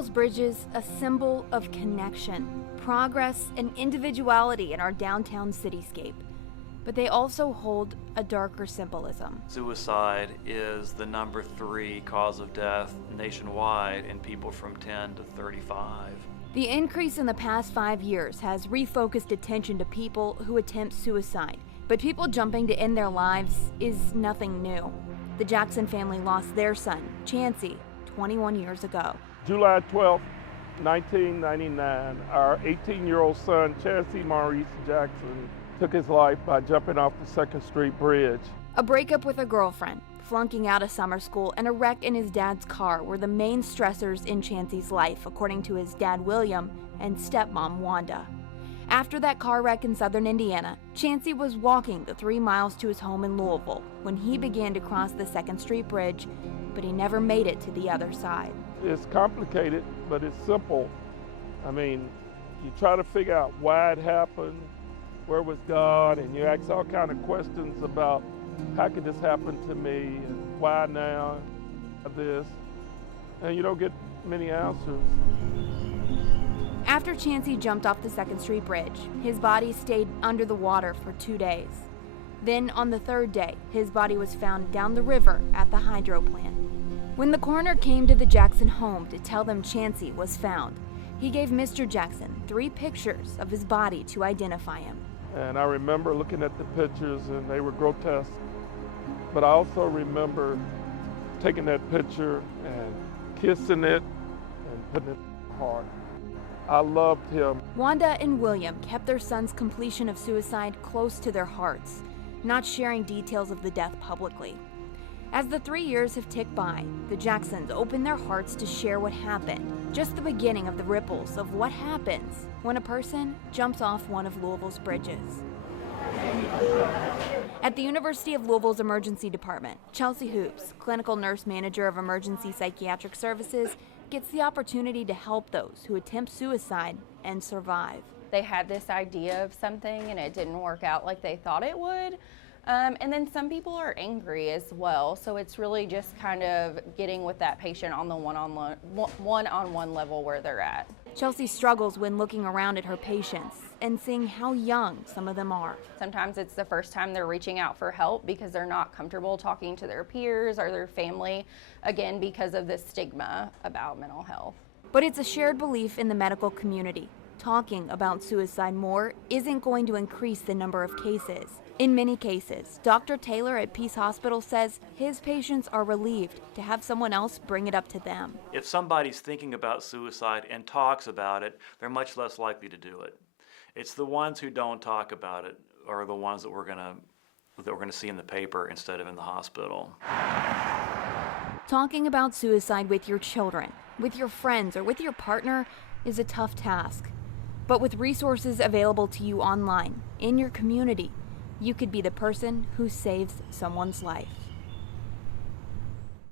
Louisville's bridges, a symbol of connection, progress, and individuality in our downtown cityscape. But they also hold a darker symbolism. Suicide is the number 3 cause of death nationwide in people from 10 to 35. The increase in the past 5 years has refocused attention to people who attempt suicide, but people jumping to end their lives is nothing new. The Jackson family lost their son, Chancey, 21 years ago. July 12, 1999, our 18-year-old son, Chancey Maurice Jackson, took his life by jumping off the 2nd Street Bridge. A breakup with a girlfriend, flunking out of summer school, and a wreck in his dad's car were the main stressors in Chancey's life, according to his dad, William, and stepmom, Wanda. After that car wreck in southern Indiana, Chancey was walking the 3 miles to his home in Louisville when he began to cross the 2nd Street Bridge, but he never made it to the other side. It's complicated, but it's simple. I mean, you try to figure out why it happened, where was God, and you ask all kind of questions about how could this happen to me, and why now, this, and you don't get many answers. After Chancey jumped off the 2nd Street Bridge, his body stayed under the water for 2 days. Then, on the 3rd day, his body was found down the river at the hydro plant. When the coroner came to the Jackson home to tell them Chancey was found, he gave Mr. Jackson 3 pictures of his body to identify him. And I remember looking at the pictures, and they were grotesque. But I also remember taking that picture and kissing it and putting it in my heart. I loved him. Wanda and William kept their son's completion of suicide close to their hearts, not sharing details of the death publicly. As the 3 years have ticked by, the Jacksons opened their hearts to share what happened, just the beginning of the ripples of what happens when a person jumps off one of Louisville's bridges. At the University of Louisville's emergency department, Chelsea Hoops, clinical nurse manager of emergency psychiatric services, gets the opportunity to help those who attempt suicide and survive. They had this idea of something and it didn't work out like they thought it would. And then some people are angry as well, so it's really just kind of getting with that patient on the one-on-one level where they're at. Chelsea struggles when looking around at her patients and seeing how young some of them are. Sometimes it's the first time they're reaching out for help because they're not comfortable talking to their peers or their family, again, because of this stigma about mental health. But it's a shared belief in the medical community. Talking about suicide more isn't going to increase the number of cases. In many cases, Dr. Taylor at Peace Hospital says his patients are relieved to have someone else bring it up to them. If somebody's thinking about suicide and talks about it, they're much less likely to do it. It's the ones who don't talk about it are the ones that we're gonna see in the paper instead of in the hospital. Talking about suicide with your children, with your friends, or with your partner is a tough task. But with resources available to you online, in your community, you could be the person who saves someone's life.